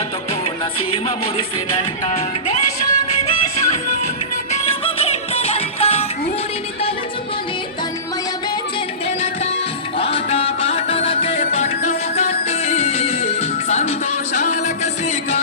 పూలతో కోన సీమ మురిసినంట. దేశ విదేశాల్లో ఉన్న తెలుగు బిడ్డలంతా ఊరిని తలుచుకొని తన్మయమే చెందెనట. ఆట పాటలకే పట్టం కట్టి సంతోషాలకి శ్రీకారం